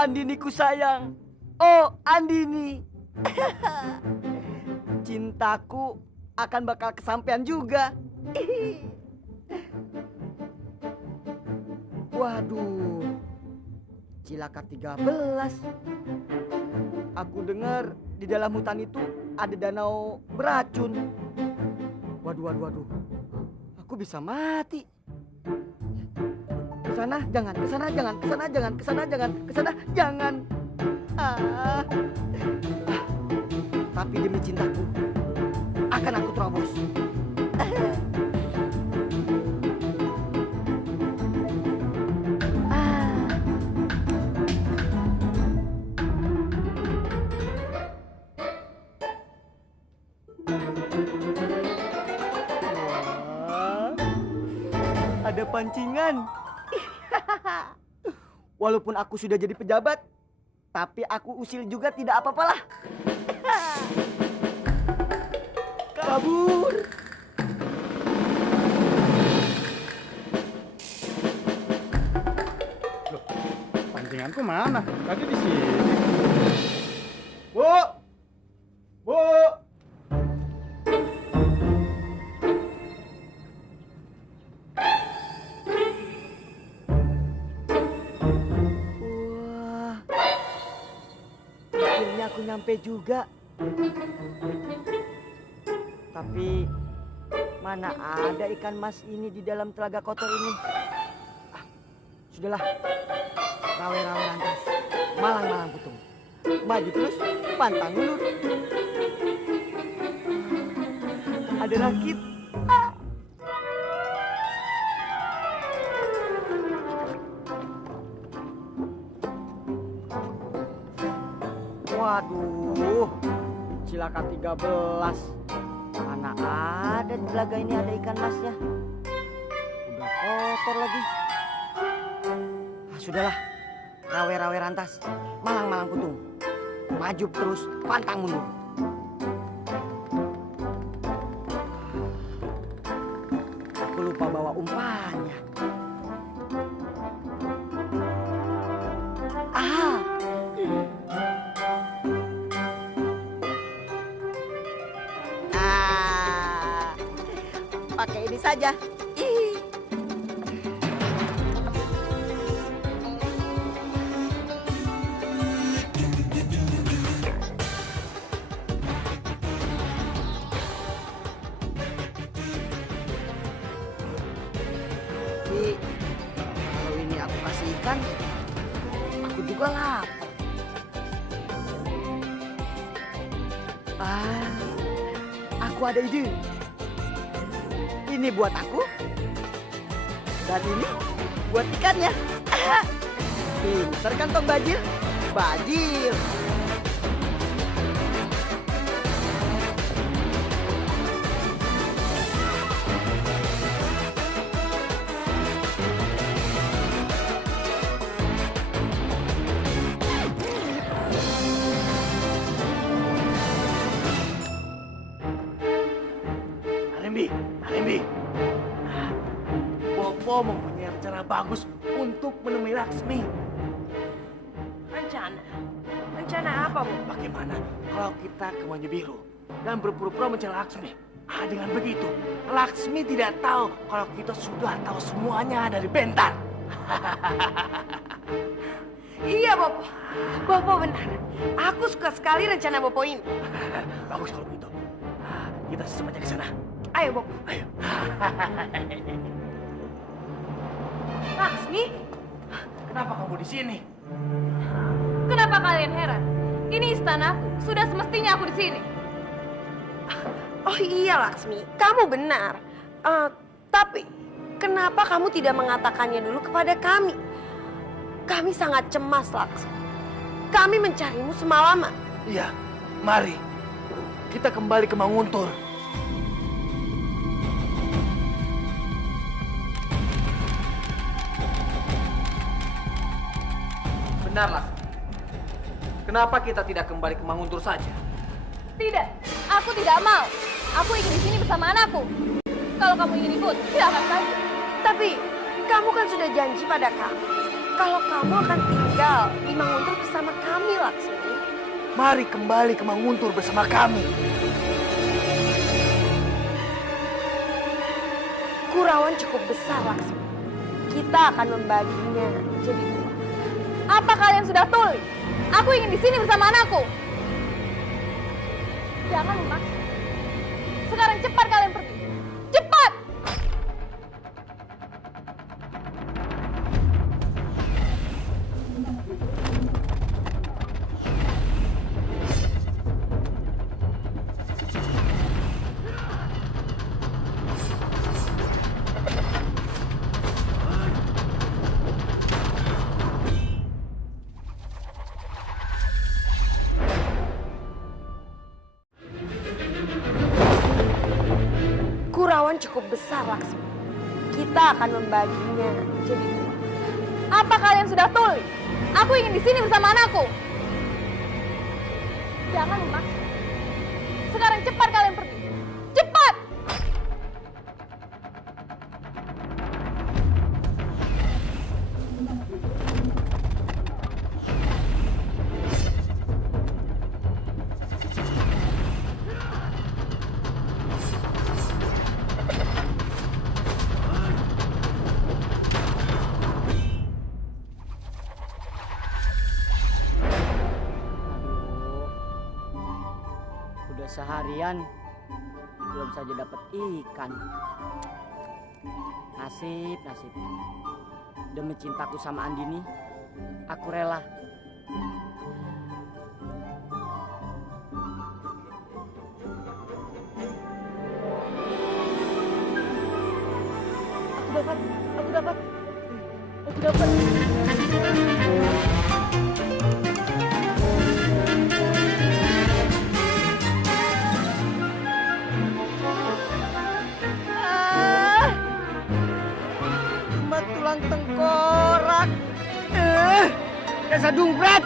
Andiniku sayang. Oh, Andini. Cintaku akan bakal kesampaian juga. Waduh. Cilaka 13. Aku dengar di dalam hutan itu ada danau beracun. Waduh. Aku bisa mati. Kesana jangan, kesana jangan, kesana jangan, kesana jangan, kesana jangan. Ah. Tapi demi cintaku akan aku terobos. Wah, ada pancingan. Walaupun aku sudah jadi pejabat, tapi aku usil juga tidak apa-apalah. Kabur. Loh, pancinganku mana? Tadi di sini. Bu! Bu! Wah, akhirnya aku nyampe juga. Tapi mana ada ikan mas ini di dalam telaga kotor ini? Ah, sudahlah, rawe-rawe lantas, malang-malang putung. Maju terus, pantang ulur. Ada rakit. Ah. Waduh, Cilaka 13. Mana ada di telaga ini ada ikan masnya. Udah kotor lagi. Ah, sudahlah, rawe-rawe rantas, malang-malang putung. Maju terus, pantang mundur. Aku lupa bawa umpannya. Ah. Pakai ini saja. Ih. Tapi kalau ini aku kasih ikan, aku juga lapar. Ah, aku ada ide. Ini buat aku, dan ini buat ikannya. Pinter kan Tong Bajil? Bajil. Alembi. Bopo mempunyai rencana bagus untuk menemui Laksmi. Rencana? Rencana apa, Bu? Bagaimana kalau kita ke Manyu Biru dan berpura-pura mencari Laksmi? Dengan begitu, Laksmi tidak tahu kalau kita sudah tahu semuanya dari Bentar. Iya, Bopo. Bopo benar. Aku suka sekali rencana Bopo ini. Bagus kalau begitu. Kita secepatnya ke sana. Ayo, Bopo. Ayo. Laksmi, Kenapa kamu di sini? Kenapa kalian heran? Ini istanaku. Sudah semestinya aku di sini. oh iya Laksmi, kamu benar. Tapi kenapa kamu tidak mengatakannya dulu kepada kami? Kami sangat cemas, Laksmi. Kami mencarimu semalaman. Iya, mari kita kembali ke Manguntur. Benarlah. Kenapa kita tidak kembali ke Manguntur saja? Tidak, aku tidak mau. Aku ingin di sini bersama anakku. Kalau kamu ingin ikut, silakan saja. Tapi kamu kan sudah janji pada kami. kalau kamu akan tinggal di Manguntur bersama kami, Laksmi. Mari kembali ke Manguntur bersama kami. Kurawan cukup besar, Laksmi. Kita akan membaginya jadi 2. Apa kalian sudah tuli? Aku ingin di sini bersama anakku. Jangan memaksa. Sekarang cepat kalian pergi. Cepat! Kurawan cukup besar, Laksmi. Kita akan membaginya jadi 2. Apa kalian sudah tuli? Aku ingin di sini bersama anakku. Jangan memaksa. Sekarang cepat kalian pergi. Cepat! Udah seharian belum saja dapat ikan. Nasib. Demi cintaku sama Andini, aku rela. Aku dapat. Tulang tengkorak. Dasar dumpret.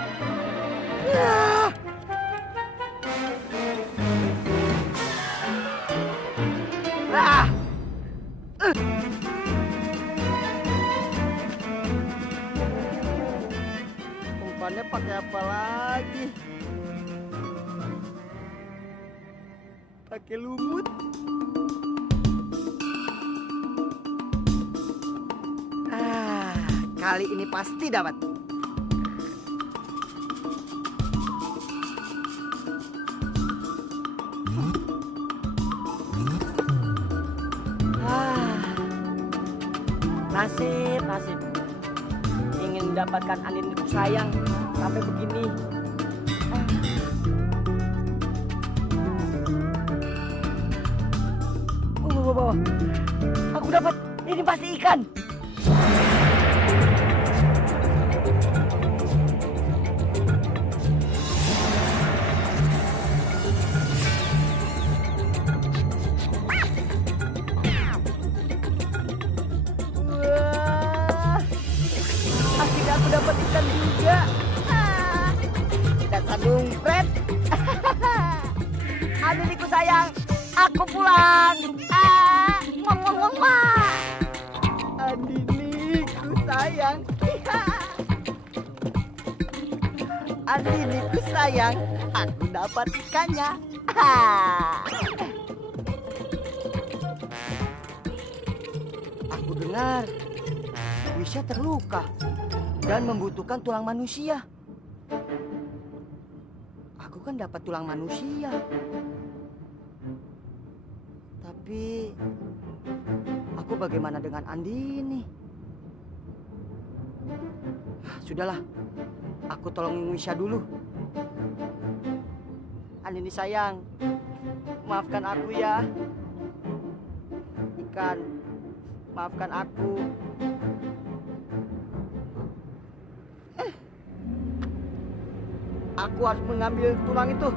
Umpannya pakai apa lagi? Pakai lumut. Kali ini pasti dapat. Nasib. Ingin mendapatkan Andiniku sayang sampai begini. Aku dapat. Ini pasti ikan. Aku dapat ikan juga. Dasar dumpret. Andiniku sayang, aku pulang. Andiniku sayang. Andiniku sayang, aku dapat ikannya. Aku dengar Wisya terluka dan membutuhkan tulang manusia. Aku kan dapat tulang manusia. Tapi aku bagaimana dengan Andini? Sudahlah, aku tolongin Wisya dulu. Andini sayang, maafkan aku ya. Ikan, maafkan aku. Aku harus mengambil tulang itu.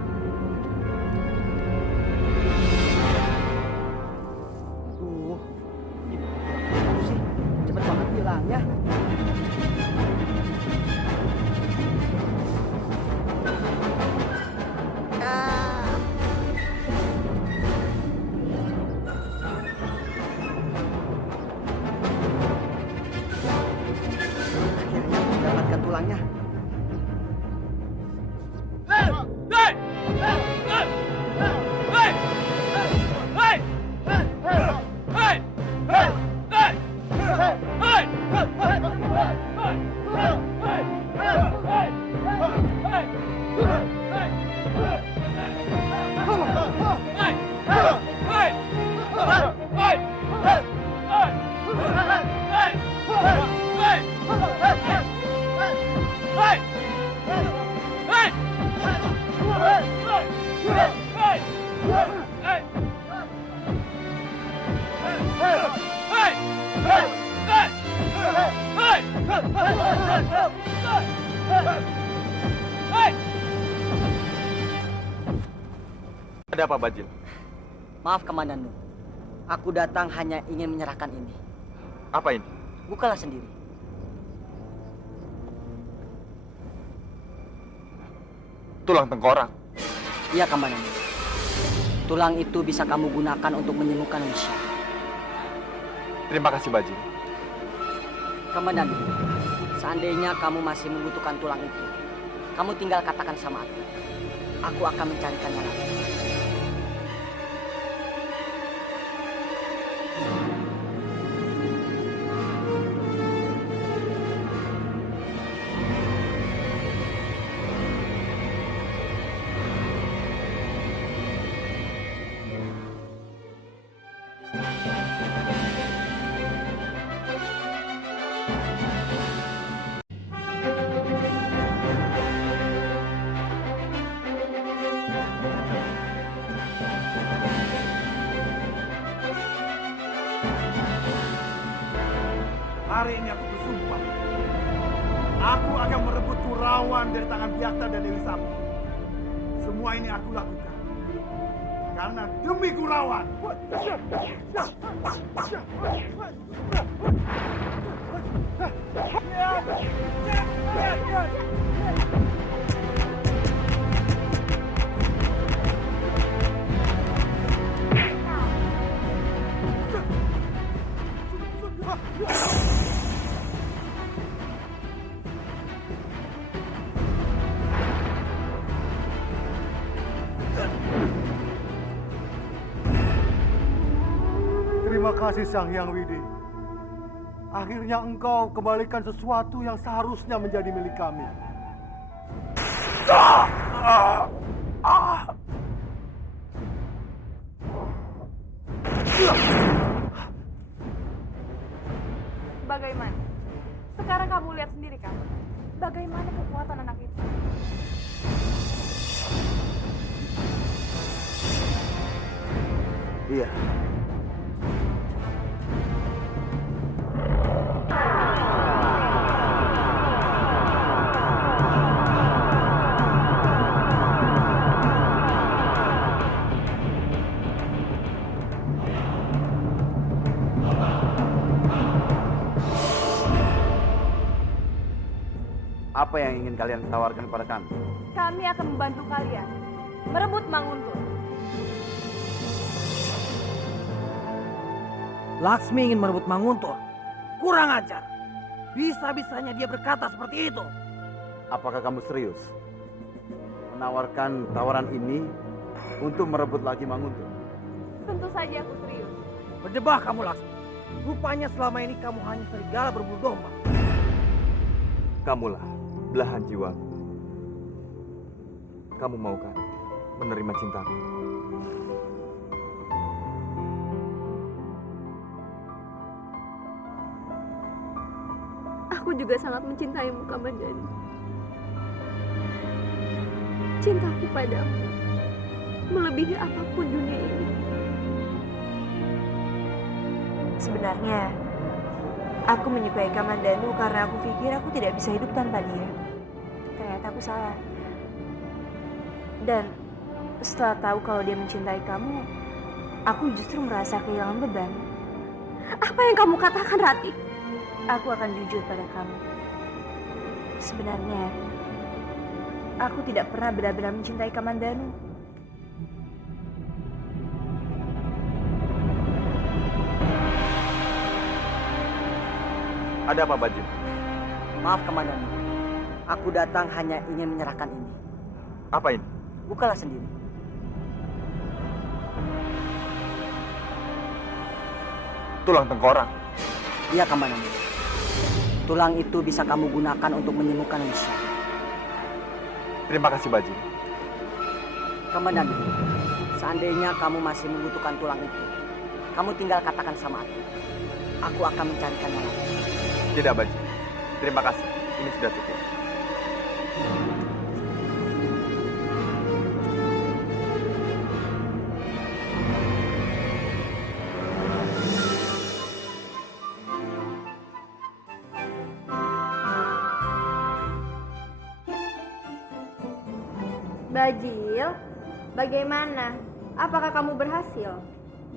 Ini sih cepet banget hilangnya. Akhirnya orangnya. Ada apa, Bajil? Maaf Komandan Nu. Aku datang hanya ingin menyerahkan ini. Apa ini? Bukalah sendiri. Tulang tengkorak. Iya Komandan Nu. Tulang itu bisa kamu gunakan untuk menyembuhkan Lisha. Terima kasih, Bajil. Komandan Nu, seandainya kamu masih membutuhkan tulang itu, kamu tinggal katakan sama aku. Aku akan mencarikannya lagi. Hari ini aku bersumpah. Aku akan merebut Kurawan dari tangan Biakta dan Dewi Sambi. Semua ini aku lakukan karena demi Kurawan. Terima kasih Sang Hyang Widi. Akhirnya engkau kembalikan sesuatu yang seharusnya menjadi milik kami. Bagaimana? Sekarang kamu lihat sendiri kan? Bagaimana kekuatan anak itu? Iya. Apa yang ingin kalian tawarkan kepada kami? Kami akan membantu kalian merebut Manguntur. Laksmi ingin merebut Manguntur. Kurang ajar. Bisa-bisanya dia berkata seperti itu. Apakah kamu serius menawarkan tawaran ini untuk merebut lagi Manguntur? Tentu saja aku serius. Berdebah kamu, Laksmi. Rupanya selama ini kamu hanya serigala berburu domba. Kamulah belahan jiwa. Kamu mau kan menerima cintaku? Aku juga sangat mencintaimu, Kamandanu. Cintaku padamu melebihi apapun dunia ini. Sebenarnya, aku menyukai Kamandanu karena aku pikir aku tidak bisa hidup tanpa dia. Ternyata aku salah. Dan setelah tahu kalau dia mencintai kamu, aku justru merasa kehilangan beban. Apa yang kamu katakan, Rati? Aku akan jujur pada kamu. Sebenarnya, aku tidak pernah benar-benar mencintai Kamandanu. Ada apa, Bajil? Maaf Komandan Nu. Aku datang hanya ingin menyerahkan ini. Apa ini? Bukalah sendiri. Tulang tengkorak. Iya, Kamandanu. Tulang itu bisa kamu gunakan untuk menyembuhkan Wisya. Terima kasih, Baji. Kamandanu, seandainya kamu masih membutuhkan tulang itu, kamu tinggal katakan sama aku. Aku akan mencarikannya lagi. Tidak, Baji. Terima kasih. Ini sudah cukup. Bajil, bagaimana? Apakah kamu berhasil?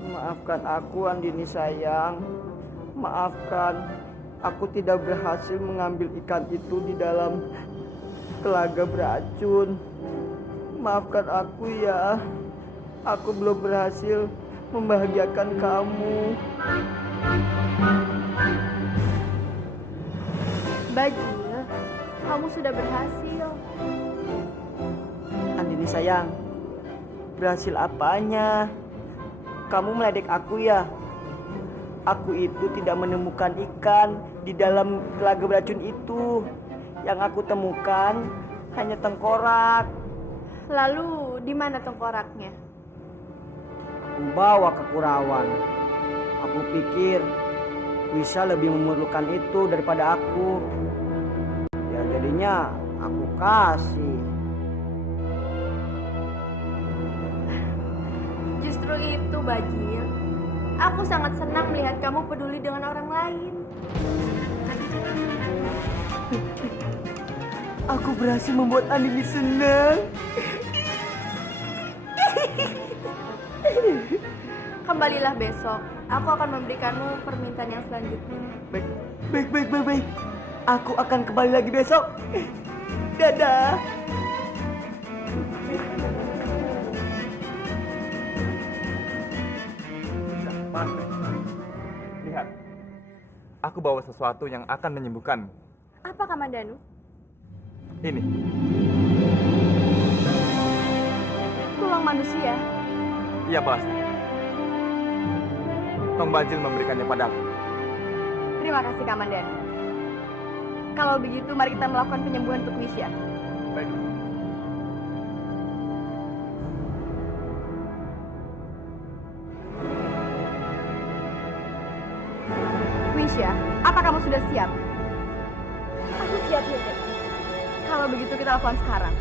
Maafkan aku, Andini sayang. Maafkan, aku tidak berhasil mengambil ikan itu di dalam telaga beracun. Maafkan aku ya. Aku belum berhasil membahagiakan kamu. Bajil, kamu sudah berhasil. Andini sayang, berhasil apanya? Kamu meledek aku ya? Aku itu tidak menemukan ikan di dalam telaga beracun itu. Yang aku temukan hanya tengkorak. Lalu, di mana tengkoraknya? Aku bawa ke Kurawan. Aku pikir Wisya lebih memerlukan itu daripada aku. Ya jadinya aku kasih. Justru itu, Bajil. Aku sangat senang melihat kamu peduli dengan orang lain. Aku berhasil membuat Andini senang. Kembalilah besok. Aku akan memberikanmu permintaan yang selanjutnya. Baik. Aku akan kembali lagi besok. Dadah. Lihat. Aku bawa sesuatu yang akan menyembuhkanmu. Apa, Kamandanu? Ini. Tulang manusia. Iya, Palastri. Tong Bajil memberikannya padaku. Terima kasih, Kamandanu. Kalau begitu, mari kita melakukan penyembuhan untuk Wisya. Baik. Wisya, apa kamu sudah siap? Aku siap, Yunda. Kalau begitu kita lakukan sekarang.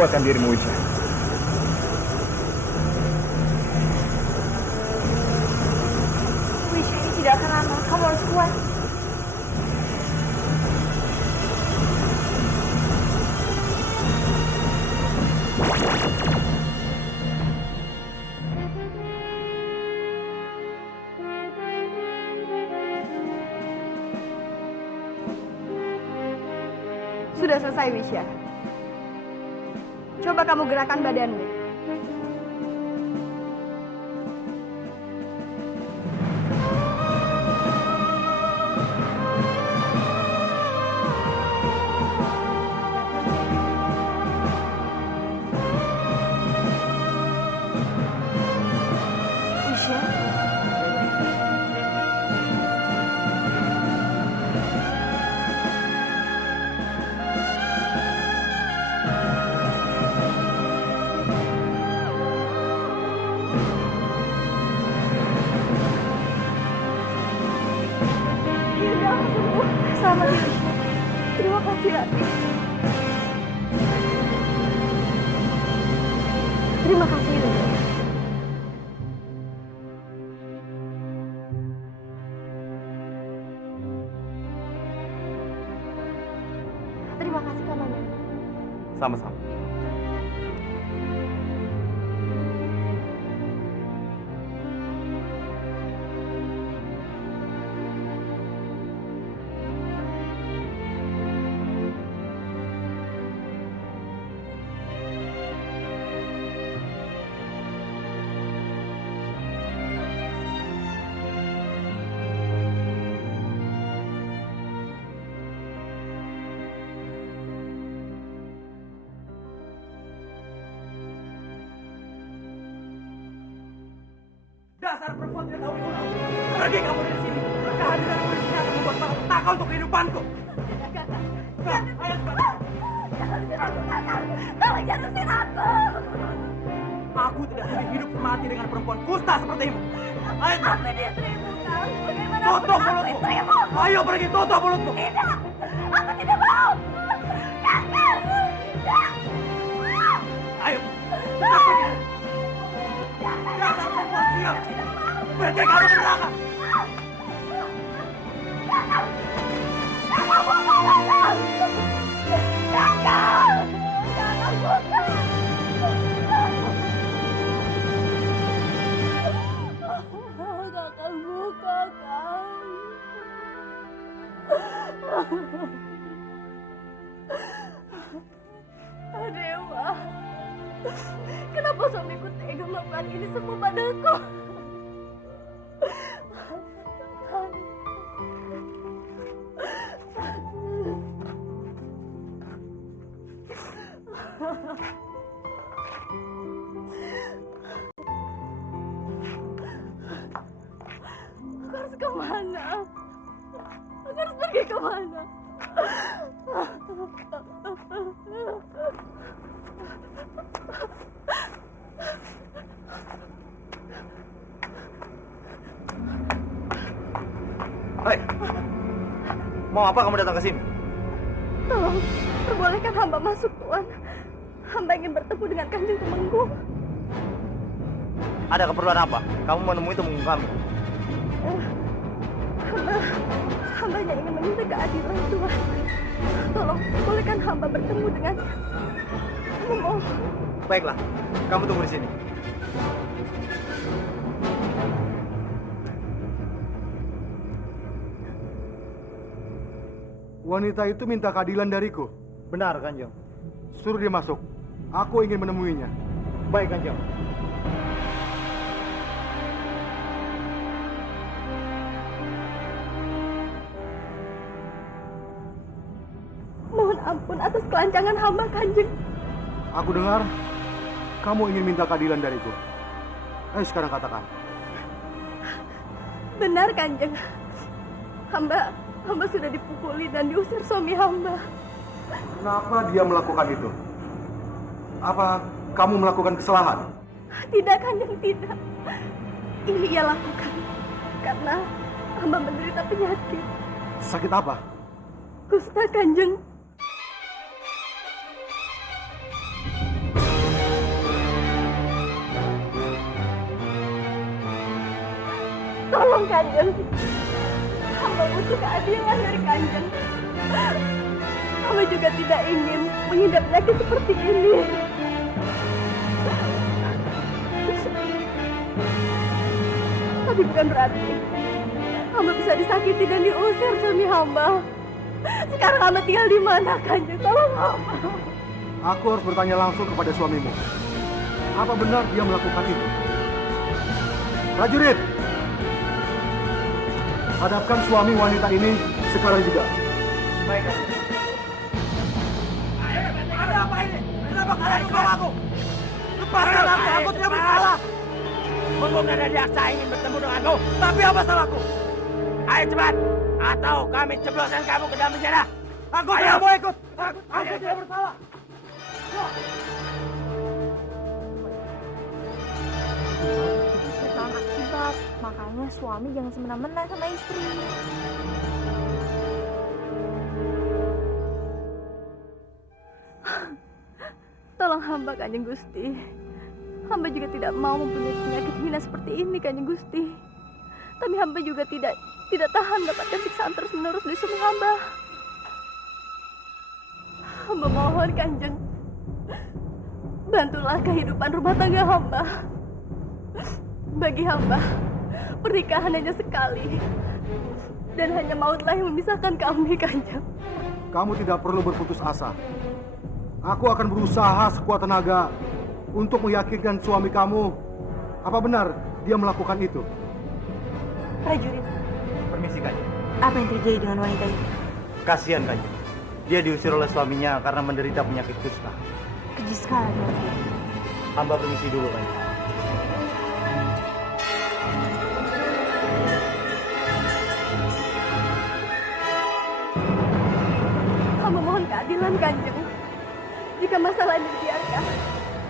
Kuatkan dirimu, Wisya. Wisya ini tidak akan lama. Kamu harus kuat. Sudah selesai, Wisya. Coba kamu gerakkan badanmu. Wisya. Sudah sembuh. Selamat ya, Wisya. Terima kasih, Rati. Terima kasih, Wisya. Terima kasih, Kamandanu. Sama-sama. kau tidak tahu Ibu. Pergi kamu dari sini. Kehadiranmu di sini akan membuat malapetaka untuk kehidupanku. Ayo cepat. Tolong jangan usir aku. Aku tidak sudi hidup semati dengan perempuan kusta sepertimu. Ayo cepat. Aku ini istrimu, Kang. Bagaimana Tutup aku mulutmu. istrimu? Ayo pergi, tutup mulutmu. Tidak, aku tidak mau. Kakak, tidak. Ayo. Cepat pergi. Dasar perempuan siap. Pergi kamu ke belakang. Dewa, kenapa suamiku tega melakukan ini semua padaku? Aku harus kemana? Aku harus pergi kemana? Hei, mau apa kamu datang ke sini? Tolong, perbolehkan hamba masuk, Tuan. Hamba ingin bertemu dengan Kanjeng Temenggung. Ada keperluan apa? Kamu menemui Temenggung kami. Hamba hanya ingin meminta keadilan, Tuan. Tolong, bolehkan hamba bertemu dengannya. Memohon. Baiklah, kamu tunggu di sini. Wanita itu minta keadilan dariku. Benar, Kanjeng. Suruh dia masuk. Aku ingin menemuinya. Baik, Kanjeng. Mohon ampun atas kelancangan hamba, Kanjeng. Aku dengar kamu ingin minta keadilan dariku. Ayo sekarang katakan. Benar, Kanjeng. Hamba sudah dipukuli dan diusir suami hamba. Kenapa dia melakukan itu? Apa kamu melakukan kesalahan? Tidak, Kanjeng, tidak. Ini ia lakukan karena hamba menderita penyakit. Sakit apa? Kusta, Kanjeng. Tolong, Kanjeng. Hamba butuh keadilan dari Kanjeng. Hamba juga tidak ingin mengidap penyakit seperti ini. Tapi bukan berarti hamba bisa disakiti dan diusir suami hamba. Sekarang hamba tinggal di mana, Kanjeng? Tolong hamba. Aku harus bertanya langsung kepada suamimu. Apa benar dia melakukan itu? Prajurit! Hadapkan suami wanita ini sekarang juga. Baik, Kanjeng. Ada apa ini? Kenapa kalian membawa aku? Lepaskan aku tidak bersalah. Mengumumkan dan jaksa ingin bertemu denganku, tapi apa salahku? Ayo cepat, atau kami cebloskan kamu ke dalam penjara. Aku tidak mau ikut. Aku tidak bersalah. Bukan akibat, makanya suami jangan semena-mena sama istri. Tolong hamba, Kanjeng Gusti. Hamba juga tidak mau mempunyai penyakit hina seperti ini, Kanjeng Gusti. Tapi hamba juga tidak tahan mendapatkan siksaan terus-menerus dari suami hamba. Hamba mohon, Kanjeng, bantulah kehidupan rumah tangga hamba. Bagi hamba, pernikahan hanya sekali. Dan hanya mautlah yang memisahkan kami, Kanjeng. Kamu tidak perlu berputus asa. Aku akan berusaha sekuat tenaga untuk meyakinkan suami kamu. Apa benar dia melakukan itu? Prajurit, Permisi, Kanjeng. Apa yang terjadi dengan wanita itu? Kasihan, Kanjeng. Dia diusir oleh suaminya karena menderita penyakit kusta. Keji sekali. Hamba permisi dulu, Kanjeng. Kanjeng, jika masalah ini dibiarkan,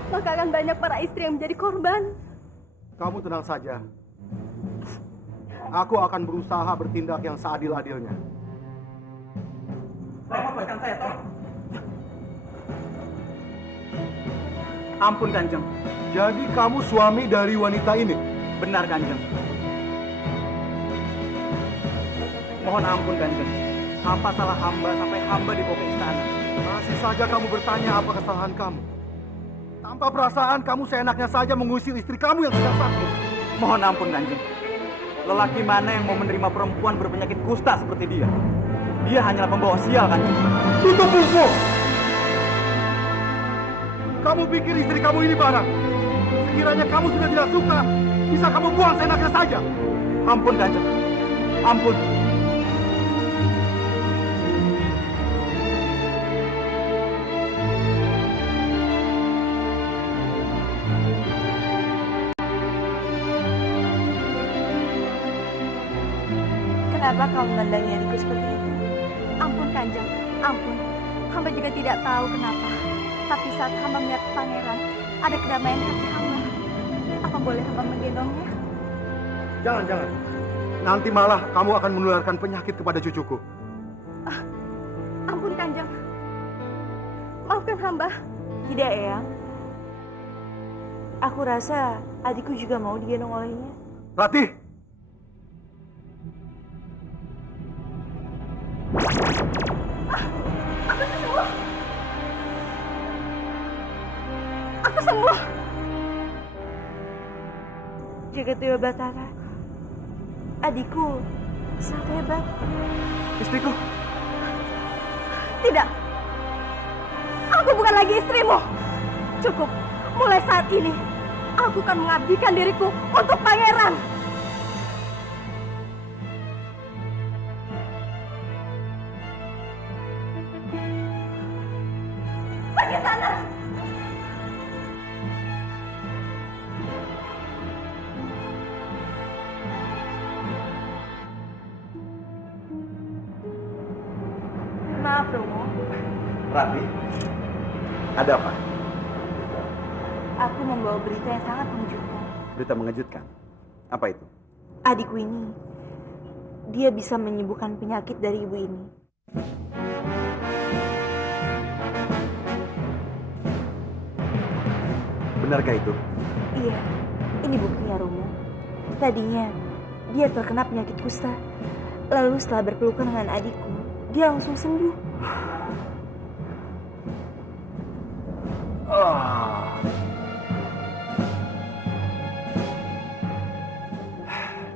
maka akan banyak para istri yang menjadi korban. Kamu tenang saja. Aku akan berusaha bertindak yang seadil-adilnya. Lepaskan saya, tolong. Ampun, Kanjeng. Jadi kamu suami dari wanita ini? Benar, Kanjeng. Mohon ampun, Kanjeng. Apa salah hamba sampai hamba dibawa ke istana? Masih saja kamu bertanya apa kesalahan kamu. Tanpa perasaan kamu seenaknya saja mengusir istri kamu yang sedang sakit. Mohon ampun, Kanjeng. Lelaki mana yang mau menerima perempuan berpenyakit kusta seperti dia? Dia hanyalah pembawa sial, Kanjeng. Tutup mulutmu! Kamu pikir istri kamu ini barang? Sekiranya kamu sudah tidak suka, bisa kamu buang seenaknya saja. Ampun, Kanjeng. Ampun. Kenapa kau memandangi adikku seperti itu? Ampun Kanjeng, ampun. Hamba juga tidak tahu kenapa. Tapi saat hamba melihat pangeran, ada kedamaian di hati hamba. Apa boleh hamba menggendongnya? Jangan. Nanti malah kamu akan menularkan penyakit kepada cucuku. Ampun Kanjeng. Maafkan hamba. Tidak, Eyang. Aku rasa adikku juga mau digendong olehnya. Ratih! Aku sembuh. Jagadwira Batara, adikku sangat hebat. Istriku. Tidak. Aku bukan lagi istrimu. Cukup. Mulai saat ini, aku akan mengabdikan diriku untuk pangeran. Pergi sana. Maaf, Romo. Rati, ada apa? Aku membawa berita yang sangat mengejutkan. Berita mengejutkan. Apa itu? Adikku ini, dia bisa menyembuhkan penyakit dari ibu ini. Benarkah itu? Iya, ini buktinya, Romo. Tadinya, dia terkena penyakit kusta. Lalu setelah berpelukan dengan adikku, dia langsung sembuh.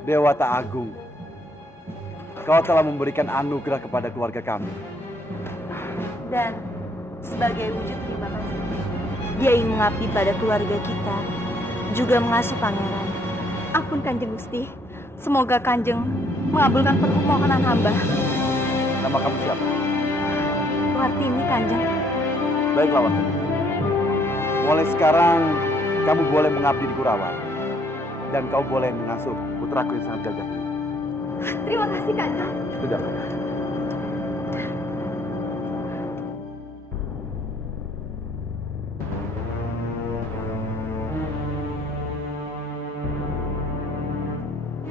Dewata Agung, kau telah memberikan anugerah kepada keluarga kami. Dan sebagai wujud terima kasih, dia ingin mengabdi pada keluarga kita, juga mengasuh pangeran. Ampun Kanjeng Gusti. Semoga Kanjeng mengabulkan permohonan hamba. Nama kamu siapa? Wartini Kanjeng. Baiklah, Wartini. Mulai sekarang, kamu boleh mengabdi di Kurawan. Dan kau boleh mengasuh putraku yang sangat gagah. Terima kasih Kanjeng. Sudah.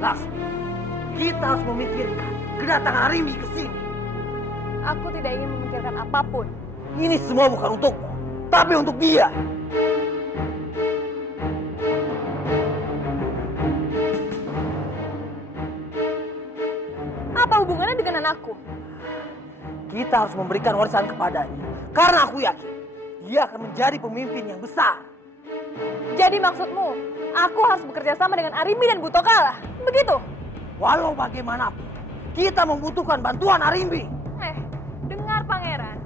Lasmi, kita harus memikirkan kedatangan Arimi ke sini. Aku tidak ingin memikirkan apapun. Ini semua bukan untukmu, tapi untuk dia. Apa hubungannya dengan anakku? Kita harus memberikan warisan kepadanya. Karena aku yakin, dia akan menjadi pemimpin yang besar. Jadi maksudmu, aku harus bekerja sama dengan Arimi dan Butokala? Begitu? Walau bagaimanapun, kita membutuhkan bantuan Arimbi. Dengar Pangeran.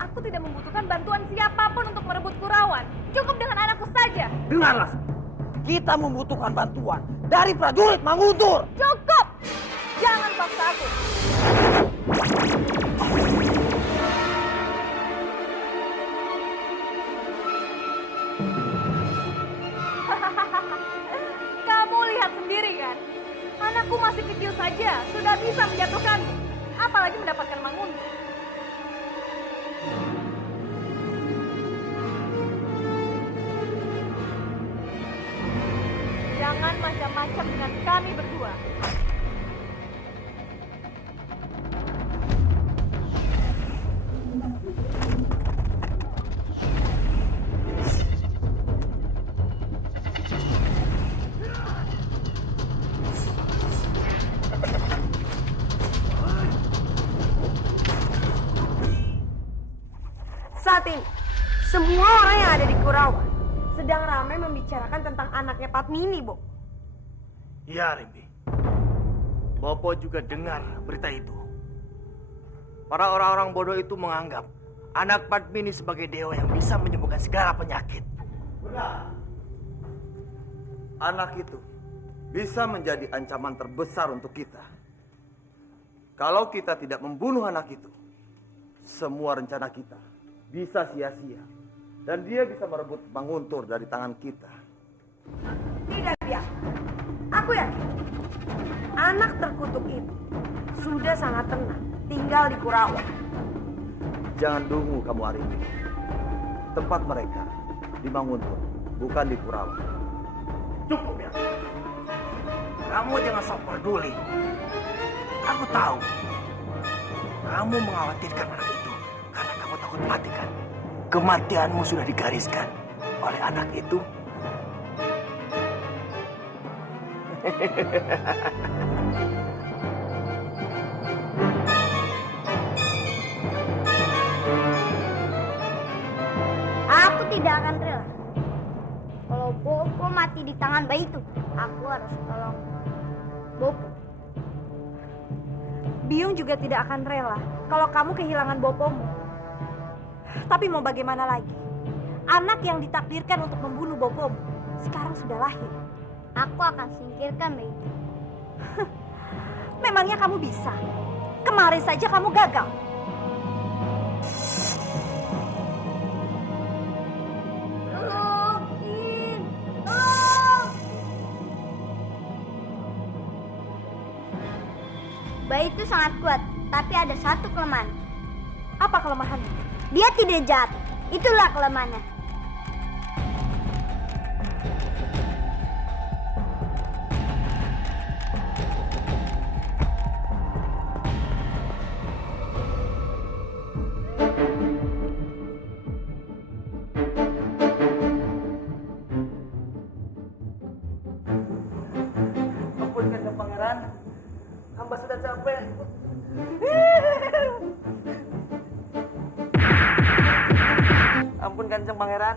Aku tidak membutuhkan bantuan siapapun untuk merebut Kurawan. Cukup dengan anakku saja. Dengarlah, kita membutuhkan bantuan dari prajurit Manguntur. Cukup! Jangan paksa aku. Kamu lihat sendiri kan? Anakku masih kecil saja, sudah bisa menjatuhkanmu. Apalagi mendapatkan Manguntur. Jangan macam-macam dengan kami berdua. Saat ini, semua orang yang ada di Kurawa sedang ramai membicarakan tentang anaknya Padmini, Bo. Ya, Rimbi. Bopo juga dengar berita itu. Para orang-orang bodoh itu menganggap anak Padmini sebagai dewa yang bisa menyembuhkan segala penyakit. Benar. Anak itu bisa menjadi ancaman terbesar untuk kita. Kalau kita tidak membunuh anak itu, semua rencana kita bisa sia-sia. Dan dia bisa merebut Manguntur dari tangan kita. Tidak, Biak. Aku yakin anak terkutuk itu sudah sangat tenang tinggal di Kurawa. Jangan dungu kamu Arimbi. Tempat mereka di Manguntur, bukan di Kurawa. Cukup ya. Kamu jangan sok peduli. Aku tahu. Kamu mengkhawatirkan anak itu karena kamu takut mati kan? Kematianmu sudah digariskan oleh anak itu. Aku tidak akan rela. Kalau Bopo mati di tangan bayi itu, aku harus tolong Bopo. Biung juga tidak akan rela kalau kamu kehilangan Bopomu. Tapi mau bagaimana lagi? Anak yang ditakdirkan untuk membunuh Bopomu sekarang sudah lahir. Aku akan singkirkan bayi itu. Memangnya kamu bisa? Kemarin saja kamu gagal. Tolong, Kin. Tolong. Bayi itu sangat kuat, tapi ada satu kelemahan. Apa kelemahannya? Dia tidak jahat. Itulah kelemahannya. Ampun Kanjeng Pangeran. Hamba sudah capek. Ampun Kanjeng Pangeran.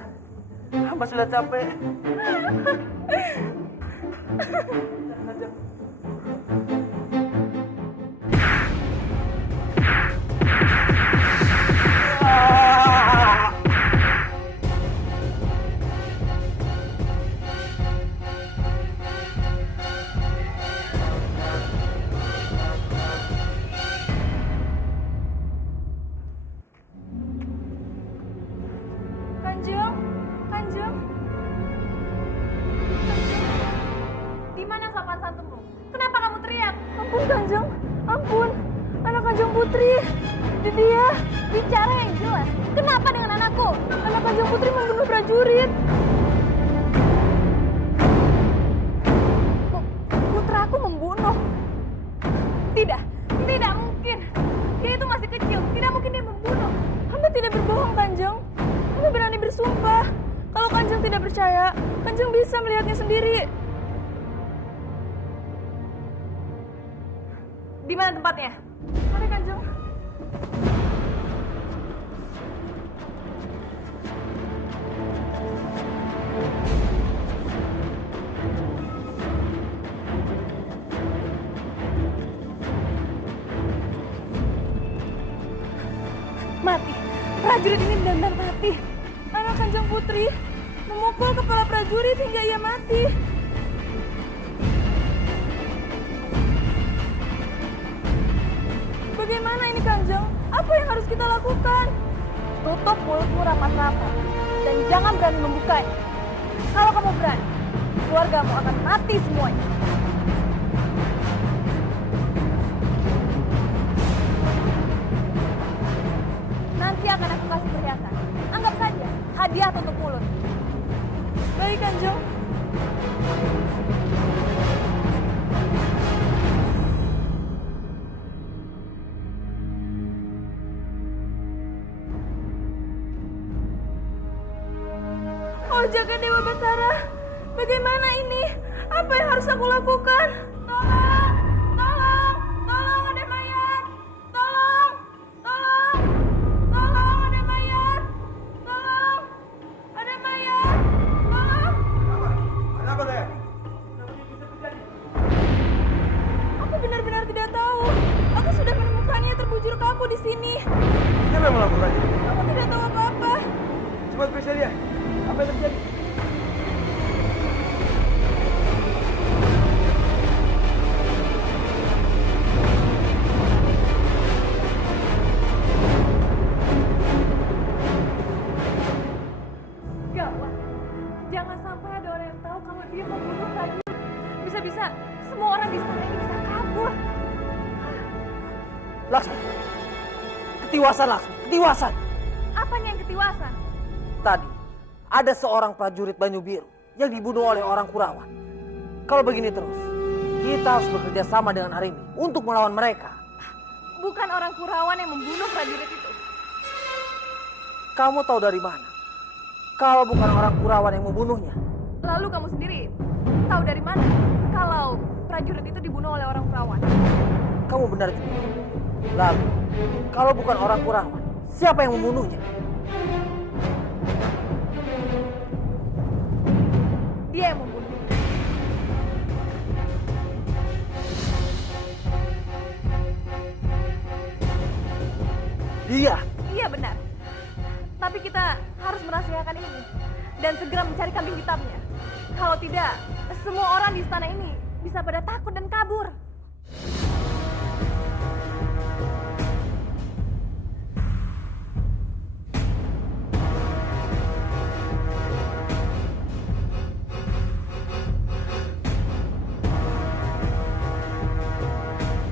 Hamba sudah capek. Kanjeng. Kanjeng, Kanjeng. Di mana sopan santunmu? Kenapa kamu teriak? Ampun Kanjeng, ampun. Anak Kanjeng Putri. Dia bicara yang jelas. Kenapa dengan anakku? Anak Kanjeng Putri membunuh prajurit. Putraku membunuh. Tidak, tidak mungkin. Dia itu masih kecil. Tidak mungkin dia membunuh. Hamba tidak berbohong, Kanjeng. Hamba berani bersumpah. Kalau Kanjeng tidak percaya, Kanjeng bisa melihatnya sendiri. Di mana tempatnya? Mari, Kanjeng. Mati. Prajurit ini benar-benar mati. Anak Kanjeng Putri memukul kepala prajurit hingga ia mati. Bagaimana ini Kanjeng? Apa yang harus kita lakukan? Tutup mulutmu rapat-rapat dan jangan berani membukanya. Kalau kamu berani, keluargamu akan mati semuanya. Nanti akan aku kasih perhiasan. Anggap saja hadiah untuk mulut. Baik, Kanjeng. Oh, jaga Dewa Batara. Bagaimana ini? Apa yang harus aku lakukan? Tolong! Tolong! Tolong, ada mayat! Tolong! Tolong! Tolong, ada mayat! Tolong! Ada mayat! Tolong! Ada apa, Daya? Aku benar-benar tidak tahu. Aku sudah menemukannya terbujur kaku di sini. Siapa yang melakukannya? Aku tidak tahu apa-apa. Cepat periksa dia. Apa yang terjadi? Gawat. Jangan sampai ada orang yang tahu kalau dia membunuh prajurit. Bisa-bisa semua orang di sana ini bisa kabur. Laksmi. Ketiwasan, Laksmi. Ketiwasan. Apanya yang ketiwasan? Tadi ada seorang prajurit Banyu Biru yang dibunuh oleh orang Kurawan. Kalau begini terus, kita harus bekerja sama dengan Arimbi untuk melawan mereka. Bukan orang Kurawan yang membunuh prajurit itu. Kamu tahu dari mana? Kalau bukan orang Kurawan yang membunuhnya. Lalu kamu sendiri tahu dari mana kalau prajurit itu dibunuh oleh orang Kurawan? Kamu benar juga. Lalu, kalau bukan orang Kurawan, siapa yang membunuhnya? Dia yang membunuh. Dia. Iya benar. Tapi kita harus merahasiakan ini dan segera mencari kambing hitamnya. Kalau tidak, semua orang di istana ini bisa pada takut dan kabur.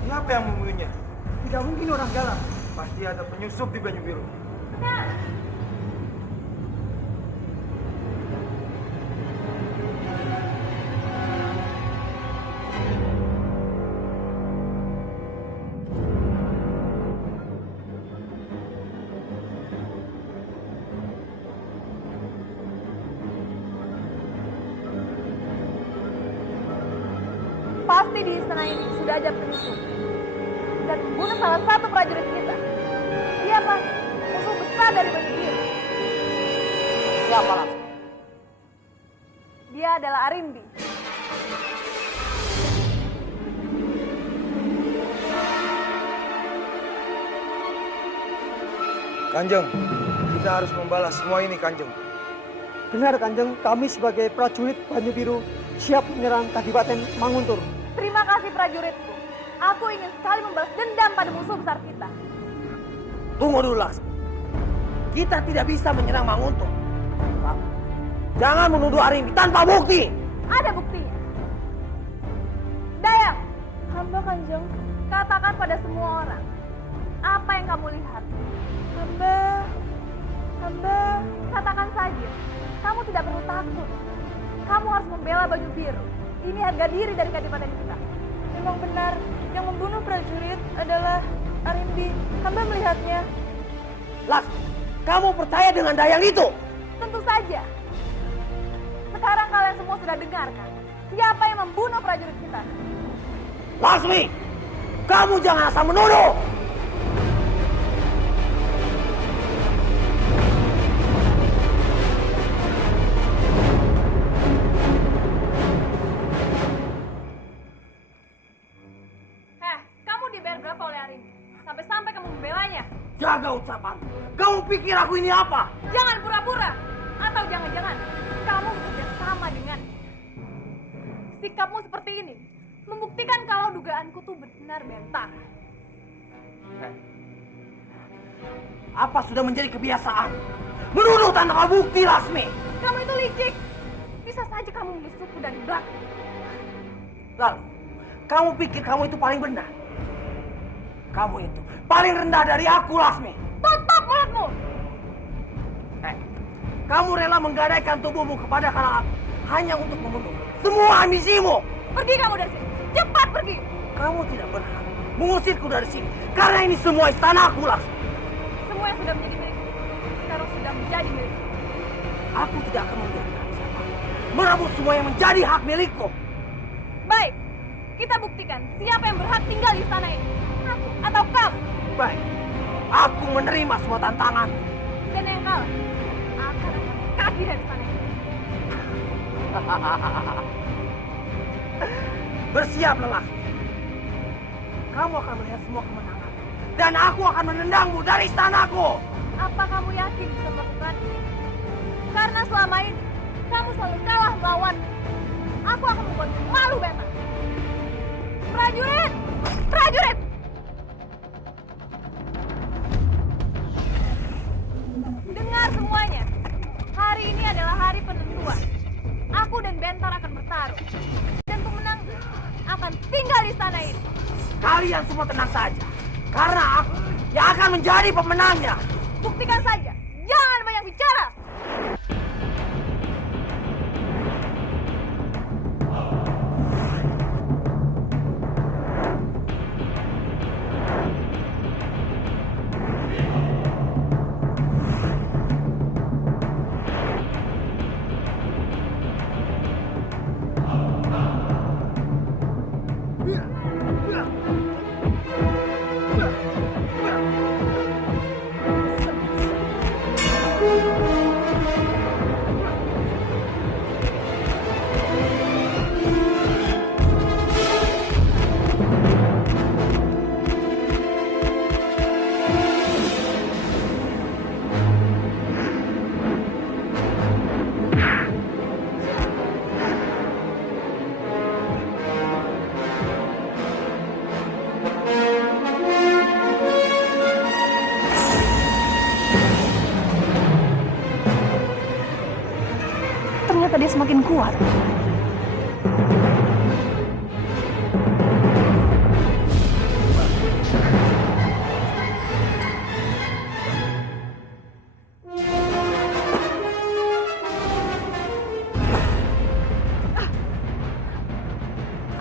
Siapa yang membunuhnya? Tidak mungkin orang dalam. Pasti ada penyusup di Banyu Biru. Pasti di istana ini sudah ada penyusup dan membunuh salah satu prajurit kita. Dia pasti musuh besar dari Banyu Biru. Siapa, Laksmi? Dia adalah Arimbi. Kanjeng, kita harus membalas semua ini, Kanjeng. Benar, Kanjeng. Kami sebagai prajurit Banyu Biru siap menyerang Kadipaten Manguntur. Terima kasih prajuritku. Aku ingin sekali membalas dendam pada musuh besar kita. Tunggu dulu, Laksmi. Kita tidak bisa menyerang Manguntur. Kamu jangan menuduh Arimbi tanpa bukti. Ada buktinya. Dayang, Hamba, Kanjeng. katakan pada semua orang apa yang kamu lihat. Hamba. Katakan saja. Kamu tidak perlu takut. Kamu harus membela Banyu Biru. Ini harga diri dari kadipaten kita. Memang benar, yang membunuh prajurit adalah Arimbi. Hamba melihatnya. Laksmi, kamu percaya dengan Dayang itu? Tentu saja. Sekarang kalian semua sudah dengarkan siapa yang membunuh prajurit kita. Laksmi, kamu jangan asal menuduh. Kamu dibayar berapa oleh Arimbi? Sampai-sampai kamu membelanya. Jaga ucapan. Kamu pikir aku ini apa? Jangan pura-pura. Atau jangan-jangan kamu bekerja sama dengan. Sikapmu seperti ini membuktikan kalau dugaanku tuh benar, Bentang. Apa sudah menjadi kebiasaan? Menuduh tanpa bukti, Laksmi. Kamu itu licik. Bisa saja kamu menusukku dari belakang. Lalu, kamu pikir kamu itu paling benar? Kamu itu paling rendah dari aku, Laksmi. Tutup mulutmu. Kamu rela menggadaikan tubuhmu kepada kalang aku hanya untuk membunuh semua ambisimu. Pergi kamu dari sini. Cepat pergi. Kamu tidak berhak mengusirku dari sini karena ini semua istanaku, Laksmi. Semua yang sudah menjadi milikku sekarang sudah menjadi milikku. Aku tidak akan membiarkan siapa merebut semua yang menjadi hak milikku. Baik, kita buktikan siapa yang berhak tinggal di istana ini. Aku atau kamu? Baik, aku menerima semua tantangan. Dan yang kalah akan angkat kaki dari istana ini. Bersiaplah, Laksmi. Kamu akan melihat semua kemenangan. Dan aku akan menendangmu dari istanaku. Apa kamu yakin bisa melakukan ini? Karena selama ini kamu selalu kalah melawan. Aku akan membuatmu malu, Beta. Prajurit! Prajurit! Dengar semuanya. Hari ini adalah hari penentuan. Aku dan Bentar akan bertarung. Dan pemenang akan tinggal di istana ini. Kalian semua tenang saja. Karena aku yang akan menjadi pemenangnya. Buktikan saja. Jangan banyak bicara. Ternyata dia semakin kuat.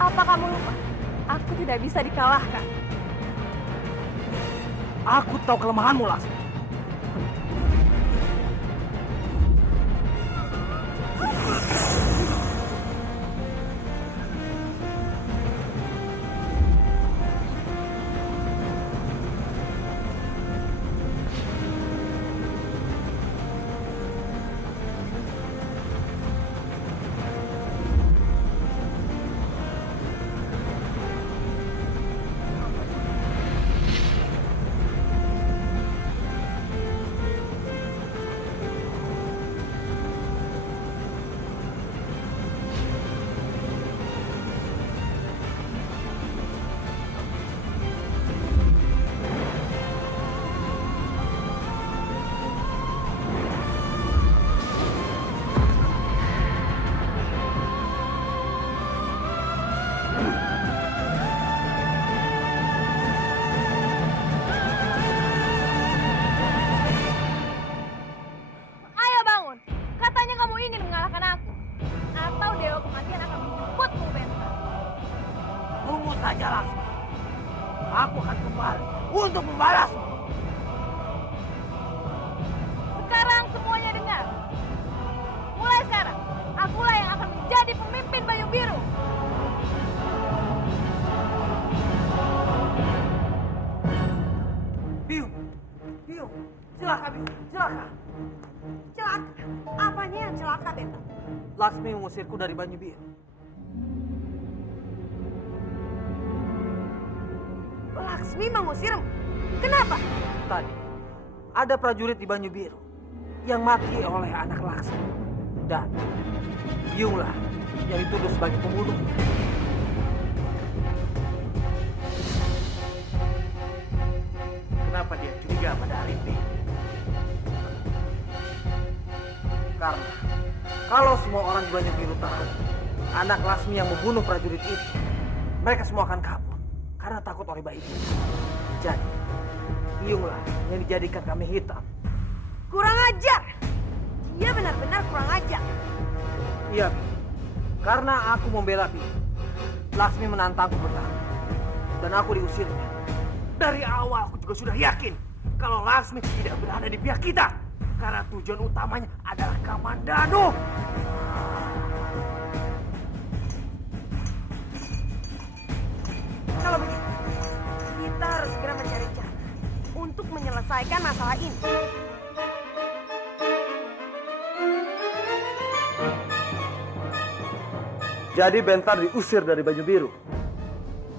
Apa kamu lupa? Aku tidak bisa dikalahkan. Aku tahu kelemahanmu, Laksmi. Ayo bangun. Katanya kamu ingin mengalahkan aku. Atau Dewa Kematian akan menjemputmu, Bentar. Tunggu saja, Laksmi. Aku akan kembali untuk membalasmu. Sekarang semuanya dengar. Mulai sekarang, akulah yang akan menjadi pemimpin Banyu Biru. Biung, Biung, celaka Biung, celaka. Celaka? Apanya yang celaka, Beta? Laksmi mengusirku dari Banyu Biru. Laksmi mengusirmu? Kenapa? Tadi ada prajurit di Banyu Biru yang mati oleh anak Laksmi. Dan Biunglah yang dituduh sebagai pembunuh. Kenapa dia curiga pada Arimbi? Karena kalau semua orang di Banyu Biru tahu anak Laksmi yang membunuh prajurit itu, mereka semua akan kabur karena takut oleh bayi itu. Jadi, Biunglah yang dijadikan kami hitam. Kurang ajar! Dia benar-benar kurang ajar. Iya, Biung. Karena aku membela Biung, Laksmi menantangku bertarung. Dan aku diusirnya. Dari awal aku juga sudah yakin kalau Laksmi tidak berada di pihak kita. Karena tujuan utamanya adalah Kamandanu. Kalau begitu, kita harus segera mencari cara untuk menyelesaikan masalah ini. Jadi Bentar diusir dari Baju Biru.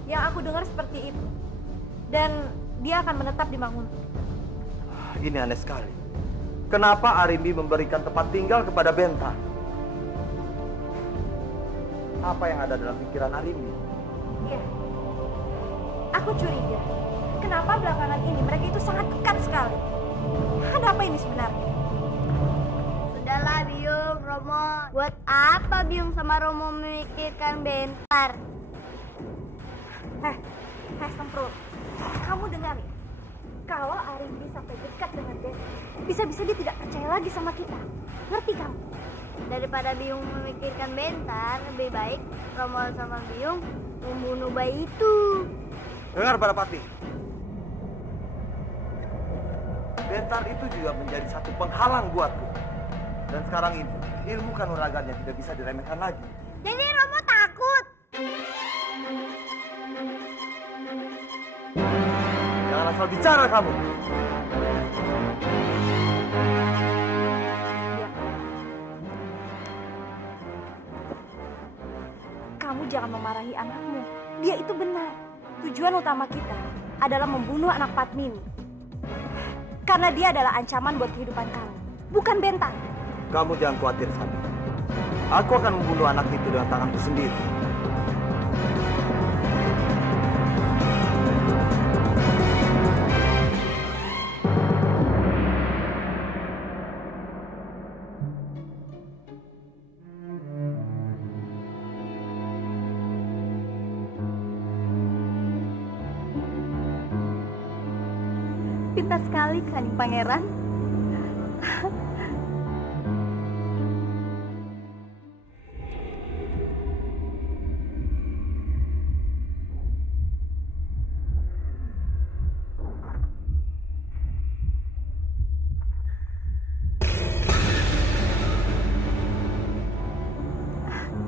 Yang aku dengar seperti itu. Dan dia akan menetap di Manguntung. Ini aneh sekali. Kenapa Arimbi memberikan tempat tinggal kepada Bentar? Apa yang ada dalam pikiran Arimbi? Iya. Aku curiga. Kenapa belakangan ini mereka itu sangat dekat sekali? Ada apa ini sebenarnya? Sudahlah Biung, Romo. Buat apa Biung sama Romo memikirkan Bentar? Semprot. Kamu dengar ya? Kalau Arimbi sampai dekat dengan Bentar, bisa-bisa dia tidak percaya lagi sama kita. Ngerti kamu? Daripada Biung memikirkan Bentar, lebih baik Romo sama Biung membunuh bayi itu. Dengar Balapati. Bentar itu juga menjadi satu penghalang buatku. Dan sekarang ini, ilmu kanuragannya tidak bisa diremehkan lagi. Jadi Romo takut. Jangan asal bicara kamu. Kamu jangan memarahi anakmu. Dia itu benar. Tujuan utama kita adalah membunuh anak Padmini. Karena dia adalah ancaman buat kehidupan kamu. Bukan Bentar. Kamu jangan khawatir, Sami. Aku akan membunuh anak itu dengan tanganku sendiri. Pintar sekali Kanjeng Pangeran.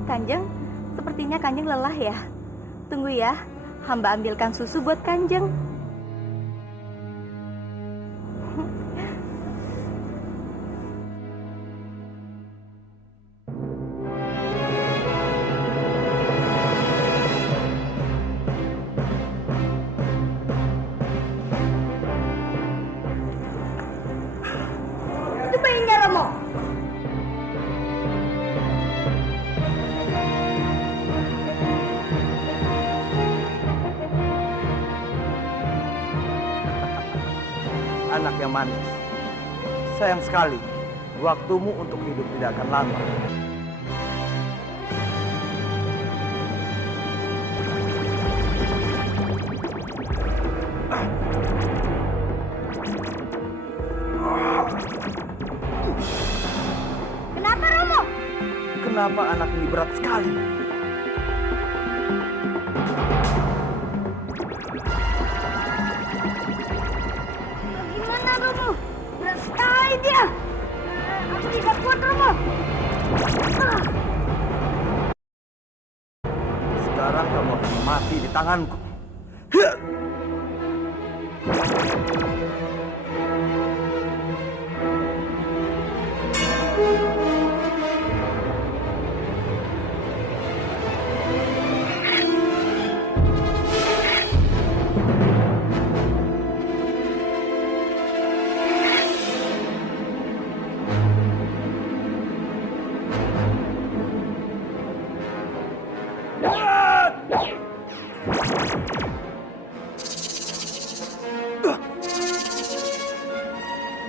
Kanjeng, sepertinya Kanjeng lelah ya. Tunggu ya, hamba ambilkan susu buat Kanjeng. Itu bayinya Romo. Anak yang manis. Sayang sekali, waktumu untuk hidup tidak akan lama. Kenapa Romo? Kenapa anak ini berat sekali? Gimana Romo? Berat sekali dia. Aku tidak kuat Romo. Sekarang kamu akan mati di tanganku.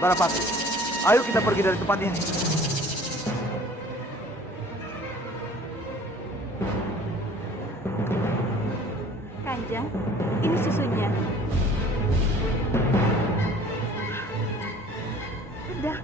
Balapati, ayo kita pergi dari tempat ini. Kanjeng, ini susunya. Udah.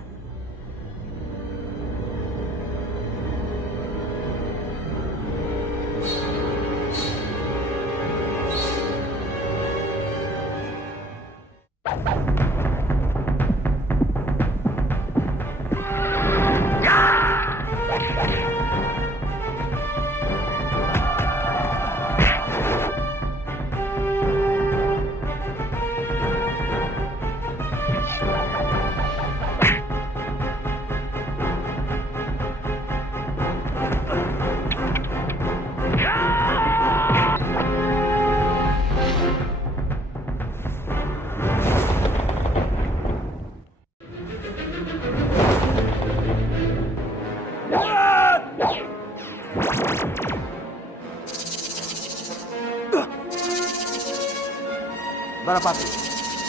Balapati,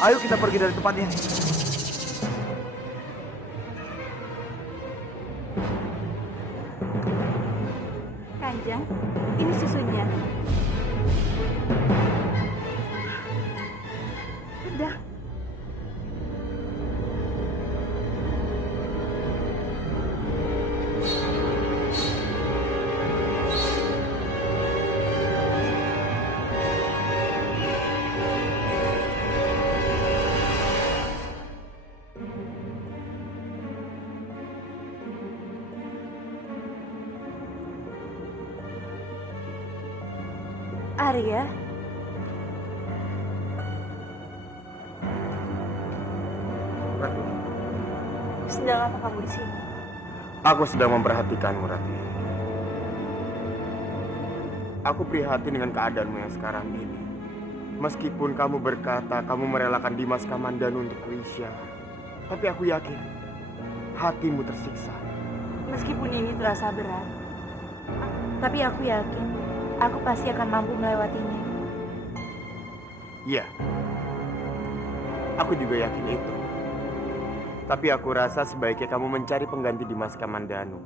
ayo kita pergi dari tempat ini. Kanjeng, ini susunya. Udah. Arya, Rati, sedang apa kamu di sini? aku sedang memperhatikanmu, Rati. Aku prihatin dengan keadaanmu yang sekarang ini. Meskipun kamu berkata kamu merelakan Dimas Kamandanu untuk Krisya, tapi aku yakin hatimu tersiksa. Meskipun ini terasa berat, tapi aku yakin aku pasti akan mampu melewatinya. Iya, aku juga yakin itu. Tapi aku rasa sebaiknya kamu mencari pengganti Dimas Kamandanu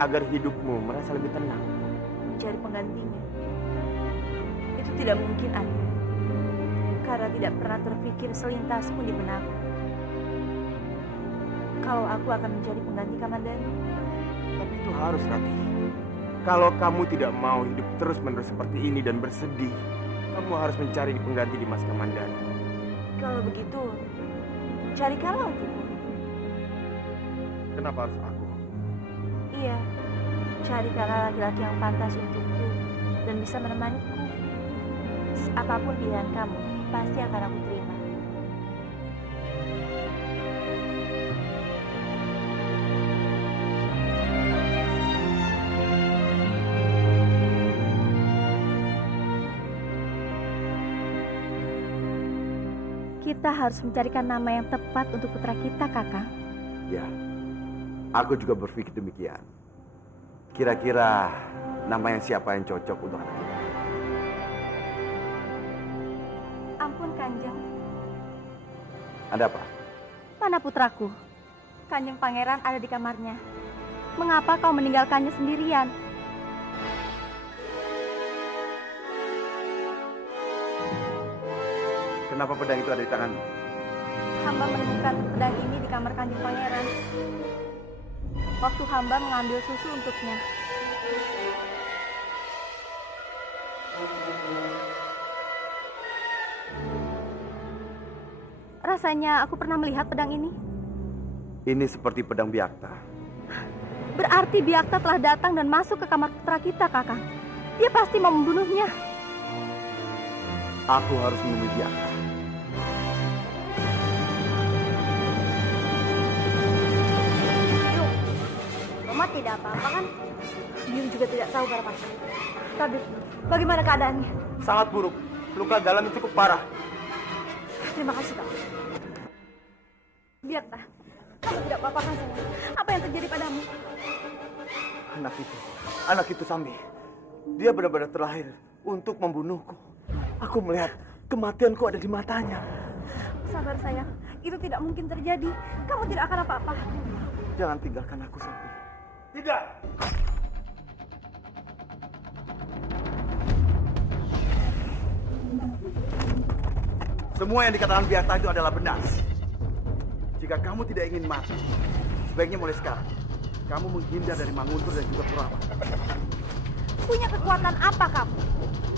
agar hidupmu merasa lebih tenang. Mencari penggantinya itu tidak mungkin, Arya, karena tidak pernah terpikir selintas pun di benakku kalau aku akan menjadi pengganti Kamandanu. Tapi itu harus, Rati. Kalau kamu tidak mau hidup terus-menerus seperti ini dan bersedih, kamu harus mencari pengganti Dimas Kamandanu. Kalau begitu, carikanlah untukku. Kenapa harus aku? Iya, carikanlah laki-laki yang pantas untukku dan bisa menemaniku. Apapun pilihan kamu, pasti akan aku terima. Kita harus mencarikan nama yang tepat untuk putra kita, Kakang. Ya, aku juga berpikir demikian. Kira-kira nama yang siapa yang cocok untuk anak kita? Ampun, Kanjeng. Ada apa? Mana putraku? Kanjeng Pangeran ada di kamarnya. Mengapa kau meninggalkannya sendirian? Kenapa pedang itu ada di tanganmu? Hamba menemukan pedang ini di kamar Kanjeng Pangeran. Waktu hamba mengambil susu untuknya. Rasanya aku pernah melihat pedang ini. Ini seperti pedang Biakta. Berarti Biakta telah datang dan masuk ke kamar putra kita, Kakang. Dia pasti mau membunuhnya. Aku harus menemui Biakta. Mama tidak apa-apa kan? Biung juga tidak tahu Balapati. Tapi bagaimana keadaannya? Sangat buruk. Luka dalamnya cukup parah. Terima kasih, Kak. Biarlah. Kamu tidak apa-apa kan, sayang? Apa yang terjadi padamu? Anak itu Sambi. Dia benar-benar terlahir untuk membunuhku. Aku melihat kematianku ada di matanya. Sabar, sayang. Itu tidak mungkin terjadi. Kamu tidak akan apa-apa. Jangan tinggalkan aku, Sambi. Tidak. Semua yang dikatakan Biakta itu adalah benar. Jika kamu tidak ingin mati, sebaiknya mulai sekarang kamu menghindar dari Manguntur dan juga Kurawa. Punya kekuatan apa kamu?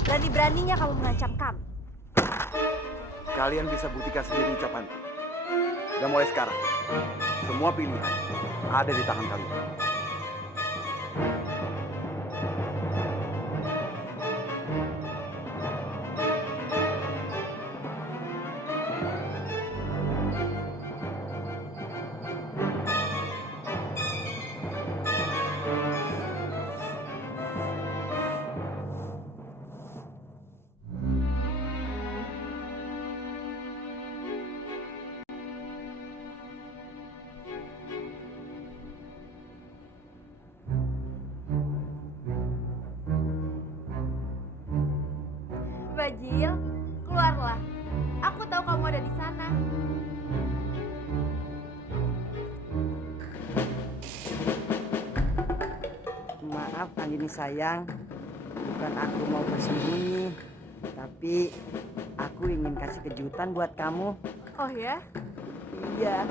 Berani-beraninya kamu mengancam kami. Kalian bisa buktikan sendiri ucapanku. Dan mulai sekarang, semua pilihan ada di tangan kalian. Maaf Andini sayang, bukan aku mau bersembunyi, tapi aku ingin kasih kejutan buat kamu. Oh ya? Iya,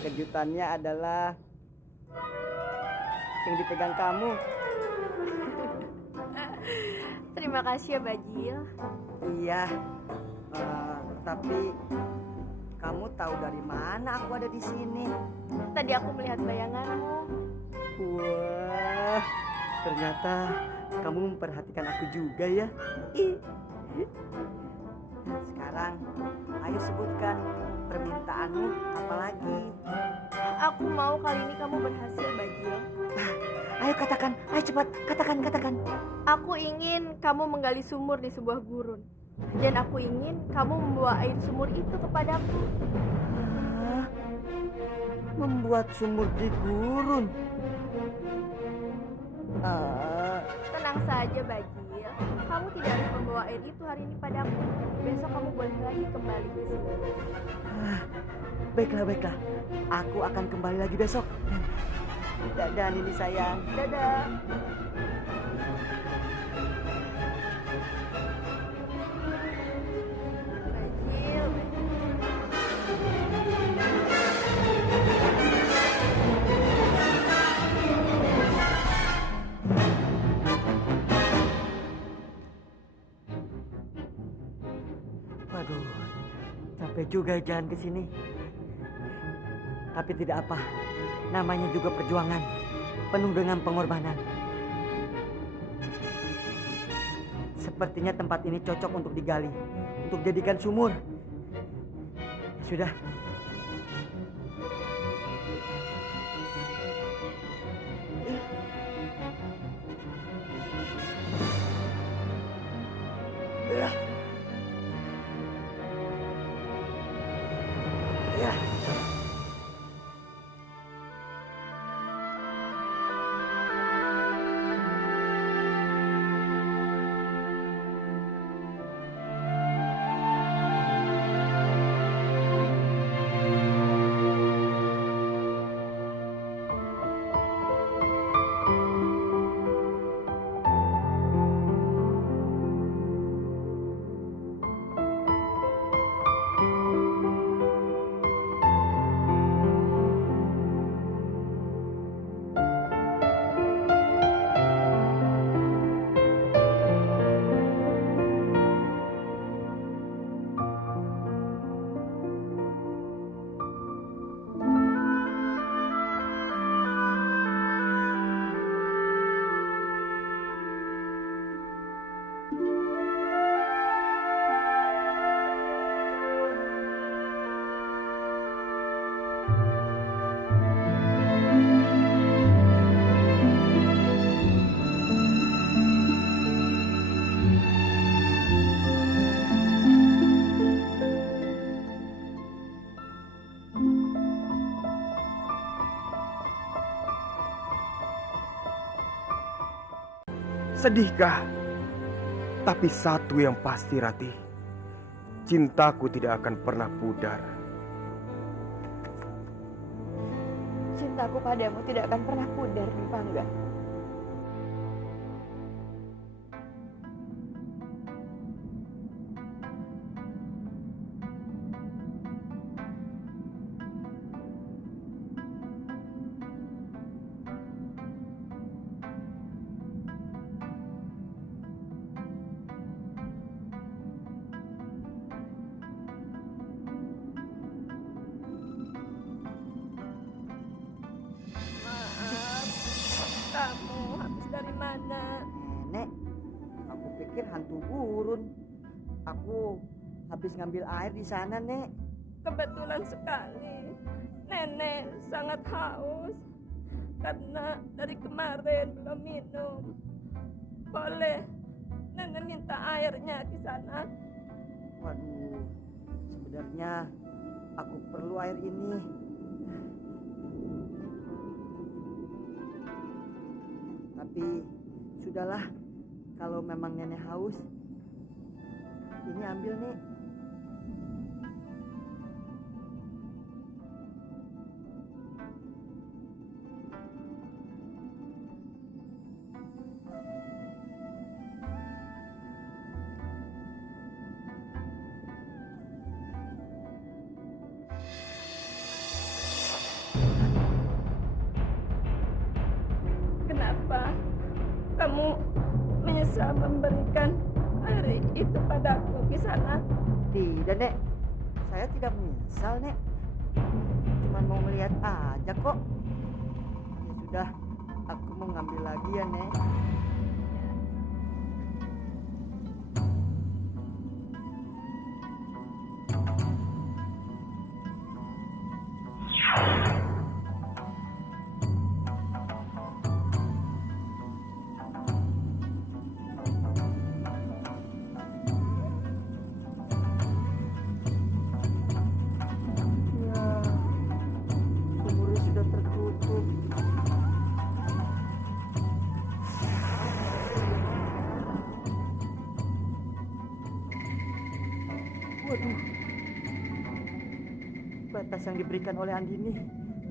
kejutannya adalah yang dipegang kamu. Terima kasih ya Bajil. Iya, tapi kamu tahu dari mana aku ada di sini? Tadi aku melihat bayanganmu. Wah, ternyata kamu memperhatikan aku juga ya. Sekarang, ayo sebutkan permintaanmu apa lagi? Aku mau kali ini kamu berhasil, Bajil. Ayo katakan, ayo cepat, katakan. Aku ingin kamu menggali sumur di sebuah gurun. Dan aku ingin kamu membawa air sumur itu kepadaku. Hah? Membuat sumur di gurun? Tenang saja, Bajil. Kamu tidak harus membawa air itu hari ini padaku. Besok kamu boleh lagi kembali ke sini. Baiklah. Aku akan kembali lagi besok. Dadah, Nini sayang. Dadah. Bajil. Waduh, capek juga jalan ke sini. Tapi tidak apa, namanya juga perjuangan, penuh dengan pengorbanan. Sepertinya tempat ini cocok untuk digali, untuk jadikan sumur. Sudah. Ya. Sedihkah? Tapi satu yang pasti, Ratih, cintaku tidak akan pernah pudar. Cintaku padamu tidak akan pernah pudar, Dipangga. Kamu habis dari mana? Nenek, aku pikir hantu gurun. Aku habis ngambil air di sana, Nek. Kebetulan sekali. Nenek sangat haus karena dari kemarin belum minum. Boleh Nenek minta airnya di sana? Waduh, sebenarnya aku perlu air ini. Tapi sudahlah, kalau memang nenek haus, ini ambil, Nek. bisa memberikan air itu padaku, Kisanak? Tidak, Nek. Saya tidak menyesal, Nek. Cuman mau melihat aja kok. Ya sudah, aku mau ngambil lagi ya, Nek. Sumurnya sudah tertutup. Waduh, batas yang diberikan oleh Andini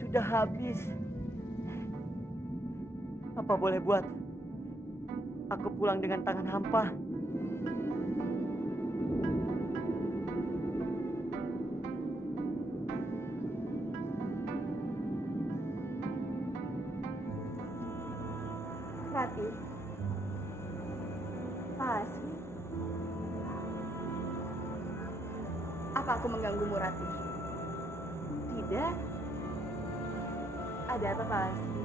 sudah habis. Apa boleh buat? Aku pulang dengan tangan hampa. Rati. Pak Asri. Apa aku mengganggumu, Rati? Tidak. Ada apa, Pak Asri?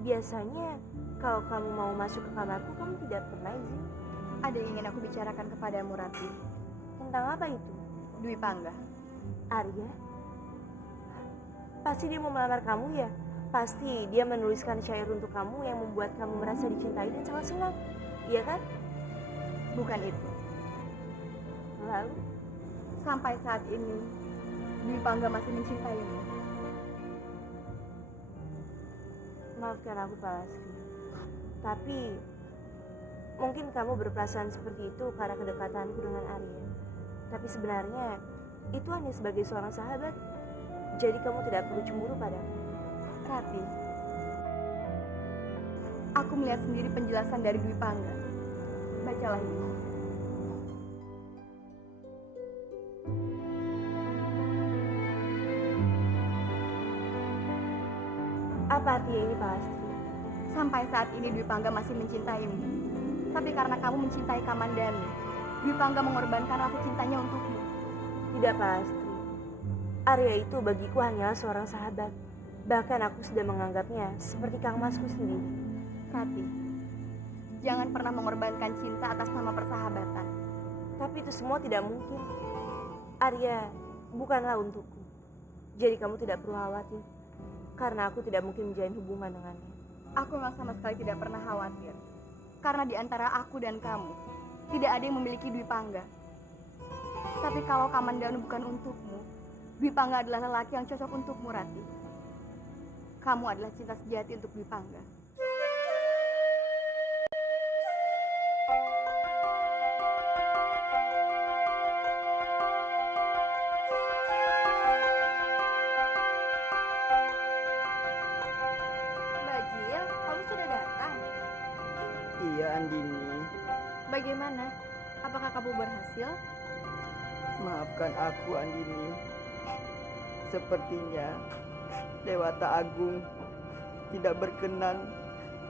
Biasanya kalau kamu mau masuk ke kamarku, kamu tidak pernah izin. Ada yang ingin aku bicarakan kepadamu, Rati. Tentang apa itu? Dwi Pangga. Arya? Pasti dia mau melamar kamu ya? Pasti dia menuliskan syair untuk kamu yang membuat kamu merasa dicintai dan sangat senang. Iya kan? Bukan itu. Lalu? Sampai saat ini, Dwi Pangga masih mencintaimu. Maafkan aku, Pak Lasri. Tapi mungkin kamu berperasaan seperti itu karena kedekatanku dengan Arya. Tapi sebenarnya itu hanya sebagai seorang sahabat. Jadi kamu tidak perlu cemburu padaku. Rati, aku melihat sendiri penjelasan dari Dwi Pangga. Bacalah ini. Apa artinya ini, Pak Lasri? Sampai saat ini Dwi Pangga masih mencintaimu. Tapi karena kamu mencintai Kamandanu, Dwi Pangga mengorbankan rasa cintanya untukmu. Tidak, Pak Lasri. Arya itu bagiku hanyalah seorang sahabat. Bahkan aku sudah menganggapnya seperti Kang Masku sendiri. Rati, jangan pernah mengorbankan cinta atas nama persahabatan. Tapi itu semua tidak mungkin. Arya bukanlah untukku. Jadi kamu tidak perlu khawatir. Karena aku tidak mungkin menjalin hubungan dengannya. Aku memang sama sekali tidak pernah khawatir. Karena di antara aku dan kamu, tidak ada yang memiliki Dwi Pangga. Tapi kalau Kamandanu bukan untukmu, Dwi Pangga adalah lelaki yang cocok untukmu, Rati. Kamu adalah cinta sejati untuk Dwi Pangga. Bajil, kamu sudah datang. Iya, Andini. Bagaimana? Apakah kamu berhasil? Maafkan aku, Andini. Sepertinya Dewata Agung tidak berkenan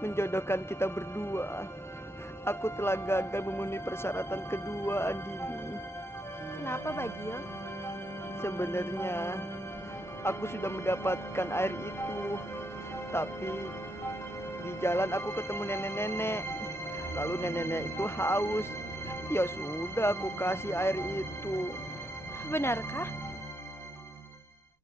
menjodohkan kita berdua. Aku telah gagal memenuhi persyaratan kedua, Andini. Kenapa, Bajil? Sebenarnya aku sudah mendapatkan air itu, tapi di jalan aku ketemu nenek-nenek. Lalu nenek-nenek itu haus. Ya sudah, aku kasih air itu. Benarkah?